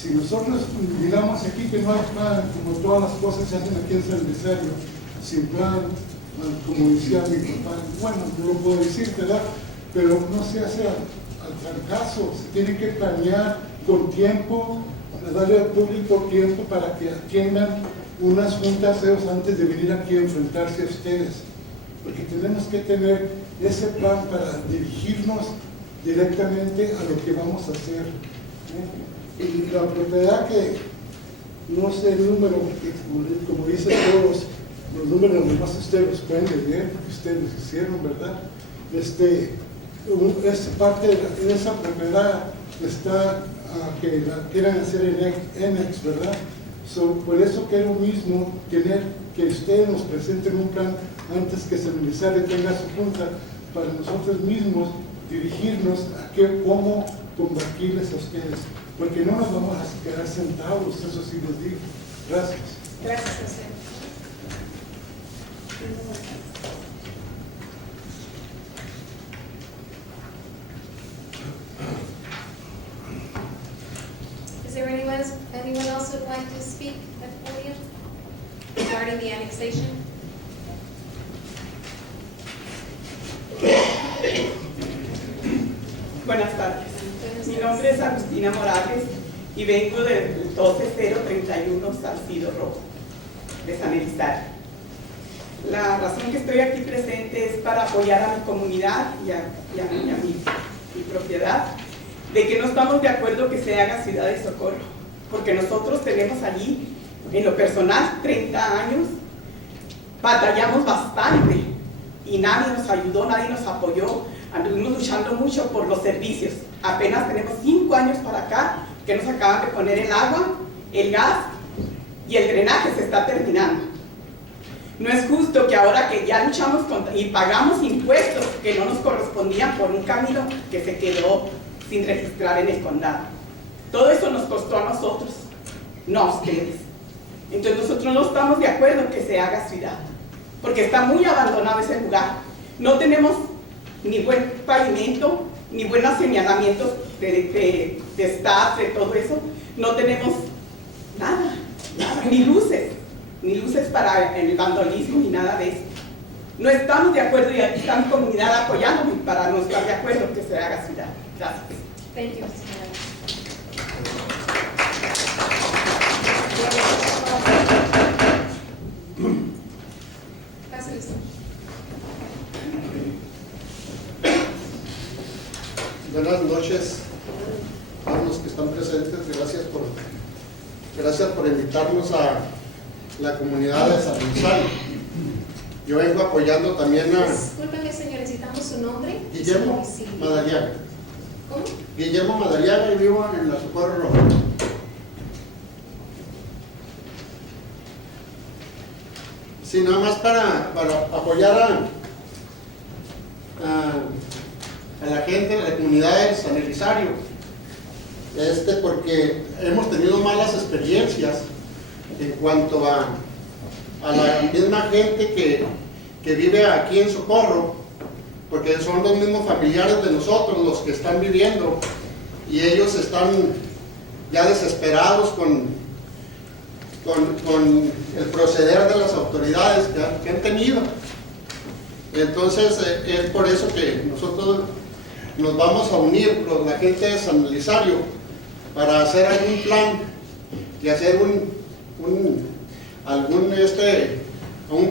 Si nosotros miramos aquí que no hay plan, como todas las cosas se hacen aquí en San Elizario, sin plan, como decía mi papá, bueno, no lo puedo decir, ¿verdad? Pero no se hace al fracaso, se tiene que planear con tiempo, darle al público tiempo para que atiendan unas juntas ellos antes de venir aquí a enfrentarse a ustedes, porque tenemos que tener ese plan para dirigirnos directamente a lo que vamos a hacer. Y la propiedad que, no sé el número, que como dicen todos, los números nomás ustedes los pueden leer, porque ustedes los hicieron, ¿verdad? Parte de esa propiedad está que la quieran hacer en Enex, ¿verdad? Por eso quiero mismo tener que ustedes nos presenten un plan antes que San Elizario tenga su junta, para nosotros mismos dirigirnos a cómo combatirles a ustedes, porque no nos vamos a quedar sentados, eso sí les digo. Gracias. Gracias, José. Is there anyone else who would like to speak at the podium regarding the annexation? Buenas tardes. Mi nombre es Agustina Morales y vengo del 12031 Salcido Rojo, de San Elizario. La razón que estoy aquí presente es para apoyar a mi comunidad y a mi propiedad, de que no estamos de acuerdo que se haga Ciudad de Socorro, porque nosotros tenemos allí, en lo personal, 30 años, batallamos bastante y nadie nos ayudó, nadie nos apoyó. Anduvimos luchando mucho por los servicios. Apenas tenemos 5 años para acá que nos acaban de poner el agua, el gas y el drenaje se está terminando. No es justo que ahora que ya luchamos y pagamos impuestos que no nos correspondían por un camino que se quedó sin registrar en el condado. Todo eso nos costó a nosotros, no a ustedes. Entonces nosotros no estamos de acuerdo que se haga ciudad, porque está muy abandonado ese lugar. No tenemos ni buen pavimento, ni buenos señalamientos de staff, de todo eso. No tenemos nada, ni luces para el vandelismo, ni nada de eso. No estamos de acuerdo y aquí está mi comunidad apoyándome para no estar de acuerdo que se haga ciudad. Gracias. Thank you, señora. Pásale usted. Buenas noches a los que están presentes. Gracias por invitarnos a la comunidad de San Elizario. Yo vengo apoyando también a Discúlpeme, señor, necesitamos su nombre. Guillermo Sí. Madariaga. ¿Cómo? Guillermo Madariaga, y vivo en la Socorro Rojo. Sí, nada más para apoyar a la gente de la comunidad de San Elizario, porque hemos tenido malas experiencias en cuanto a la misma gente que vive aquí en Socorro, porque son los mismos familiares de nosotros los que están viviendo y ellos están ya desesperados con el proceder de las autoridades que han tenido. Entonces es por eso que nosotros nos vamos a unir con la gente de San Elizario para hacer algún plan y hacer un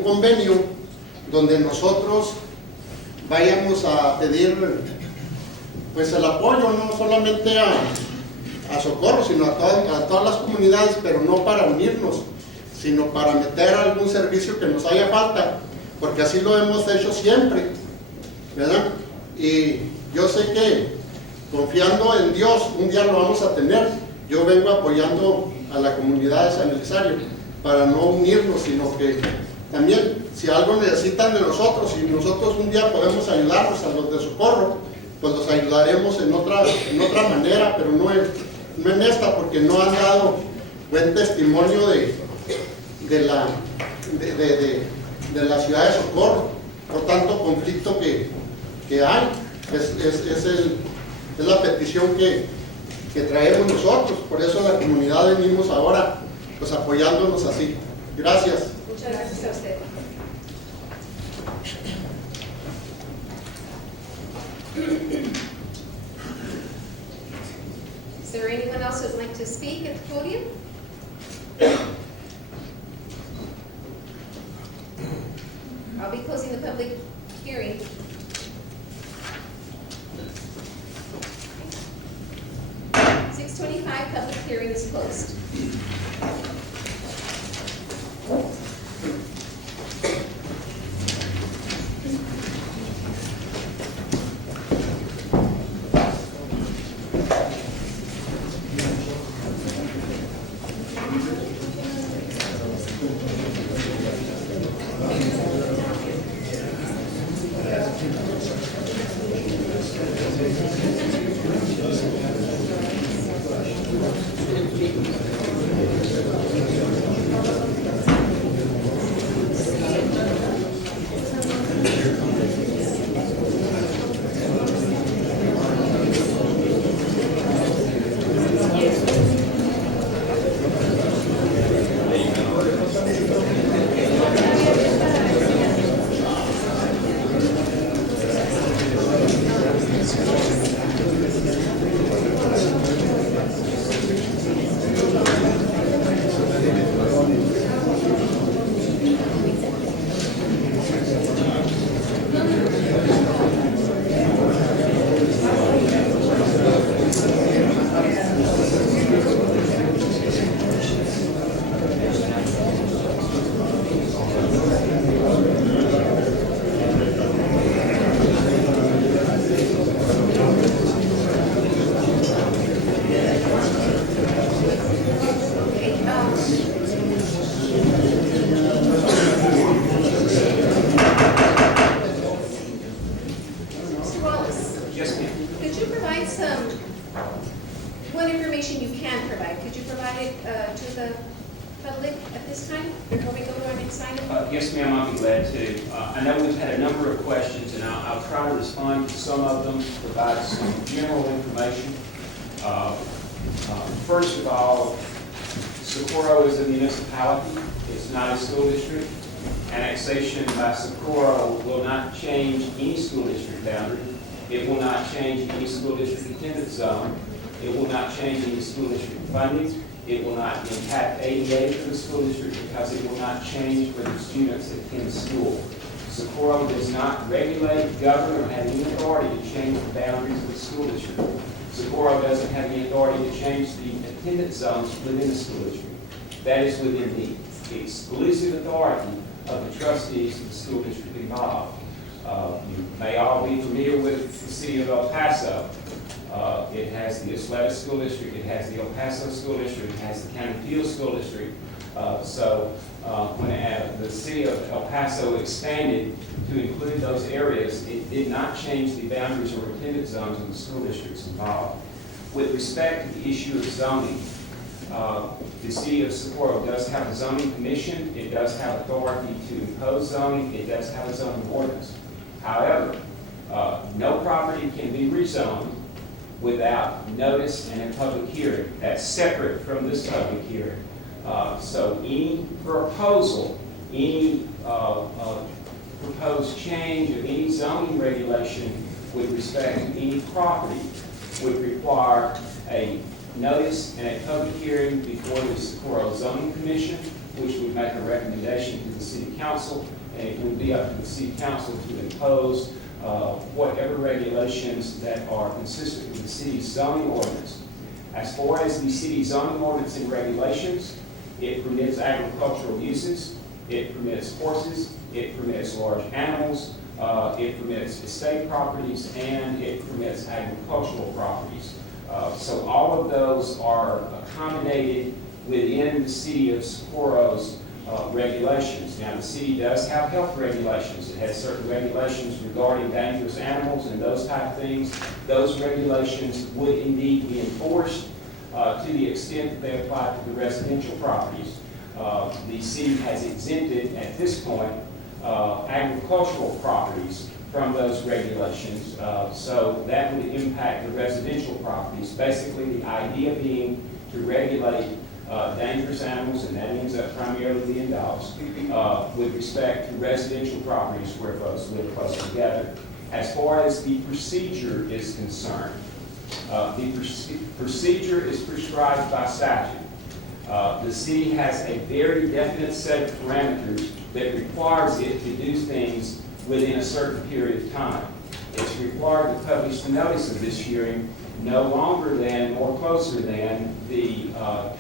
convenio donde nosotros vayamos a pedir pues el apoyo, no solamente a Socorro, sino a todas las comunidades, pero no para unirnos, sino para meter algún servicio que nos haya falta, porque así lo hemos hecho siempre, ¿verdad? Y yo sé que confiando en Dios, un día lo vamos a tener. Yo vengo apoyando a la comunidad de San Elizario para no unirnos, sino que también si algo necesitan de nosotros y nosotros un día podemos ayudarlos a los de Socorro, pues los ayudaremos en otra manera, pero no en esta, porque no han dado buen testimonio de la ciudad de Socorro, por tanto conflicto que hay. Es la petición que que traemos nosotros. Por eso la comunidad venimos ahora pues apoyándonos así. Gracias. Muchas gracias a usted. Is there anyone else who'd like to speak at the podium? I'll be closing the public hearing. .6:25, public hearing is closed. Mr. Wallace, Yes, ma'am. could you provide what information you can provide? Could you provide it to the public at this time before we go to our next item? Yes, ma'am, I'll be glad to. I know we've had a number of questions, and I'll try to respond to some of them, provide some general information. First of all, Socorro is a municipality. It's not a school district. Annexation by Socorro will not change any school district boundary. It will not change any school district attendance zone. It will not change any school district funding. It will not impact ADA for the school district because it will not change for the students that attend school. Socorro does not regulate, govern, or have any authority to change the boundaries of the school district. Socorro doesn't have any authority to change the attendance zones within the school district. That is within the exclusive authority of the trustees of the school district involved. You may all be familiar with the city of El Paso. It has the Isleta School District, it has the El Paso School District, it has the County Field School District. When the city of El Paso expanded to include those areas, it did not change the boundaries or attendance zones of the school districts involved. With respect to the issue of zoning, the city of Socorro does have a zoning commission. It does have authority to impose zoning. It does have a zoning ordinance. However, no property can be rezoned without notice and a public hearing. That's separate from this public hearing. So any proposal, any proposed change of any zoning regulation with respect to any property would require a notice and a public hearing before the Socorro Zoning Commission, which would make a recommendation to the City Council, and it would be up to the City Council to impose whatever regulations that are consistent with the city's zoning ordinance. As far as the city zoning ordinance and regulations, it permits agricultural uses, it permits horses, it permits large animals, it permits estate properties, and it permits agricultural properties. So all of those are accommodated within the city of Socorro's regulations. Now, the city does have health regulations. It has certain regulations regarding dangerous animals and those type of things. Those regulations would indeed be enforced to the extent that they apply to the residential properties. The city has exempted, at this point, agricultural properties from those regulations. So that would impact the residential properties. Basically, the idea being to regulate dangerous animals, and that ends up primarily being dogs, with respect to residential properties where folks live close together. As far as the procedure is concerned, the procedure is prescribed by statute. The city has a very definite set of parameters that requires it to do things within a certain period of time. It's required to publish the notice of this hearing no longer than or closer than the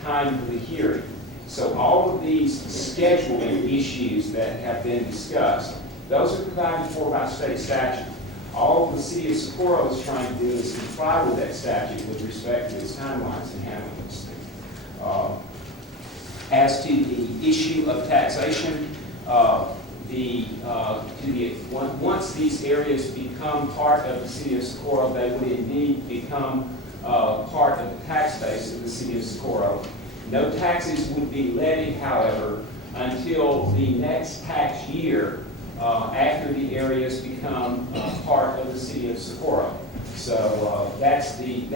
time of the hearing. So all of these scheduling issues that have been discussed, those are provided for by state statute. All the city of Socorro is trying to do is comply with that statute with respect to its timelines and handling this thing. As to the issue of taxation, once these areas become part of the city of Socorro, they would indeed become part of the tax base of the city of Socorro. No taxes would be levied, however, until the next tax year after the areas become part of the city of Socorro. So that's the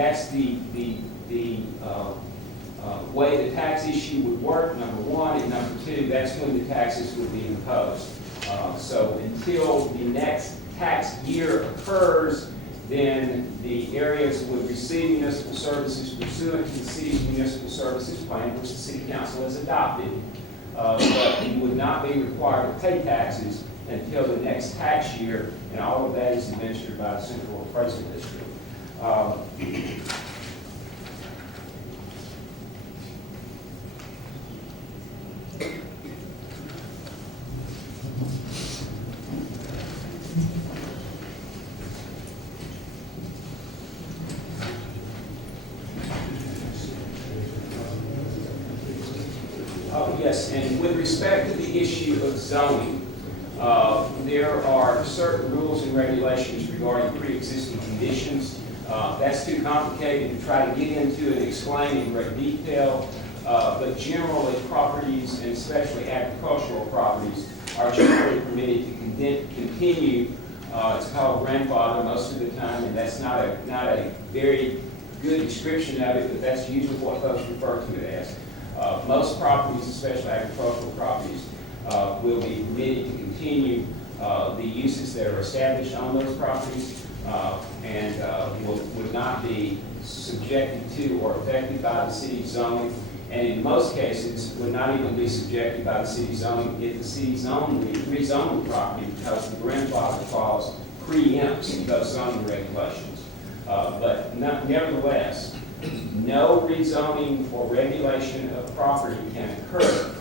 way the tax issue would work, number one, and number two, that's when the taxes would be imposed. So until the next tax year occurs, then the areas would receive municipal services pursuant to the city's municipal services plan, which the city council has adopted. But you would not be required to pay taxes until the next tax year, and all of that is administered by the Central Appraisal District. Yes, and with respect to the issue of zoning, there are certain rules and regulations regarding pre-existing conditions. That's too complicated to try to get into and explain in great detail, but generally properties, and especially agricultural properties, are generally permitted to continue. It's called grandfather most of the time, and that's not a very good description of it, but that's usually what folks refer to it as. Most properties, especially agricultural properties, will be permitted to continue the uses that are established on those properties and would not be subjected to or affected by the city's zoning, and in most cases would not even be subjected by the city's zoning if the city rezoned the property, because the grandfather clause preempts those zoning regulations. But nevertheless, no rezoning or regulation of property can occur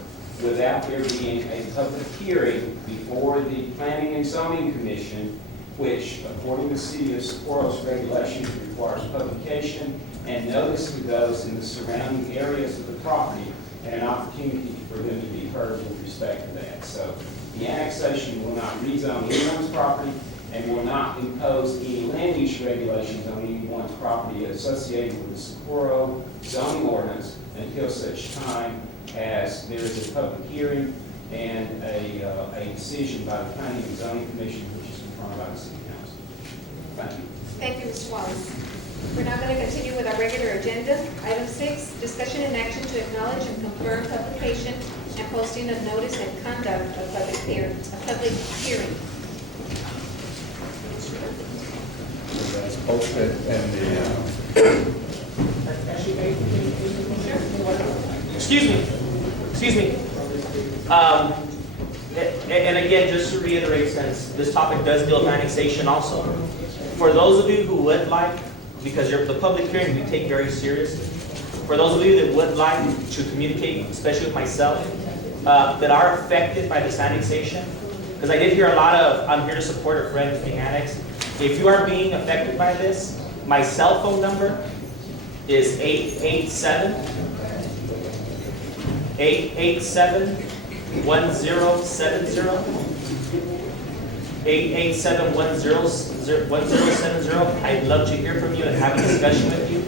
without there being a public hearing before the Planning and Zoning Commission, which, according to the City of Socorro's regulations, requires publication and notice to those in the surrounding areas of the property and an opportunity for them to be heard with respect to that. So the annexation will not rezone anyone's property and will not impose any land use regulations on anyone's property associated with the Socorro zoning ordinance until such time as there is a public hearing and a decision by the Planning and Zoning Commission, which is confirmed by the City Council. Thank you. Thank you, Mr. Wallace. We're now going to continue with our regular agenda. Item 6, discussion and action to acknowledge and confirm publication and posting of notice and conduct of public hearing. That's posted in the, Excuse me. And again, just to reiterate, since this topic does deal with annexation also, for those of you who would like, because the public hearing we take very seriously, for those of you that would like to communicate, especially with myself, that are affected by this annexation, because I did hear a lot of, I'm here to support a friend being annexed. If you are being affected by this, my cell phone number is 887-1070. 887-1070. I'd love to hear from you and have a discussion with you.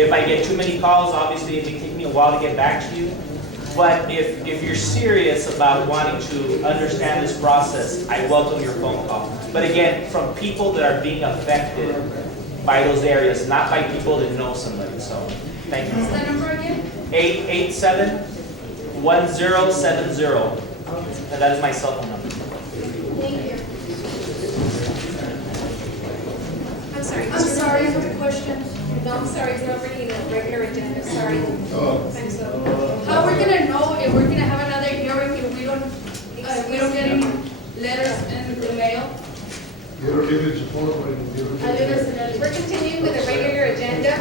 If I get too many calls, obviously it may take me a while to get back to you. But if you're serious about wanting to understand this process, I welcome your phone call. But again, from people that are being affected by those areas, not by people that know somebody, so, thank you. What's the number again? 887-1070, and that is my cell phone number. Thank you. I'm sorry. I'm sorry, I have a question. No, I'm sorry, it's not really the regular agenda, sorry. Thanks, How we're gonna know if we're gonna have another hearing if we don't get any letters in the mail? We're continuing with the regular agenda.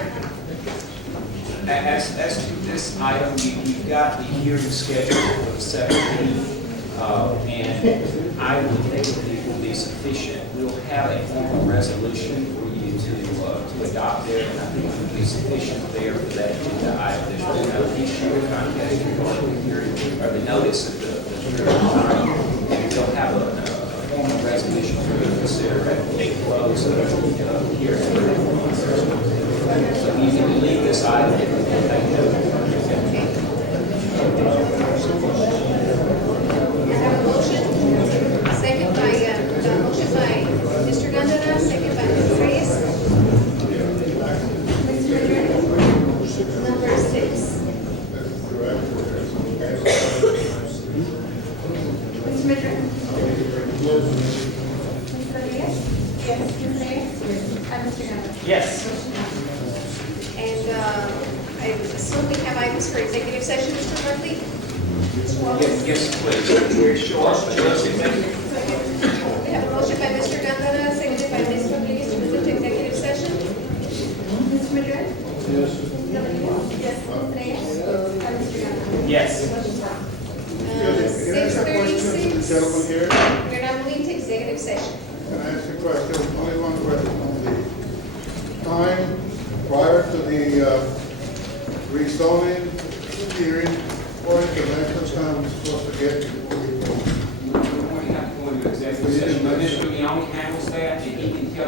As to this item, you've got the hearing scheduled for the 17th, and I would think that it will be sufficient. We'll have a formal resolution for you to adopt there, and I think it will be sufficient there for that agenda item. There's really no issue or contest regarding the hearing, or the notice of the hearing. And they'll have a formal resolution for you to consider at the close of the hearing. So you can leave this item and take note. I have a motion, second by, motion by Mr. Gondeta, second by Ms. Reyes. Mr. Madrid? Number 6. Mr. Madrid? Ms. Rodriguez? Yes. Ms. Reyes? And Mr. Gondeta? Yes. And I assume we have items for executive session, Mr. Bartley? Yes, please. Very short, but just executive. We have a motion by Mr. Gondeta, seconded by Ms. Rodriguez to move into executive session. Mr. Madrid? Yes. Ms. Reyes? And Mr. Gondeta? Yes. 6:36. Gentlemen here, We're now moving to executive session. can I ask a question? Only one question on the time prior to the rezoning hearing, or the next time we're supposed to get before we go. We have to go into executive session, but Mr. Leone handles that, and he can tell you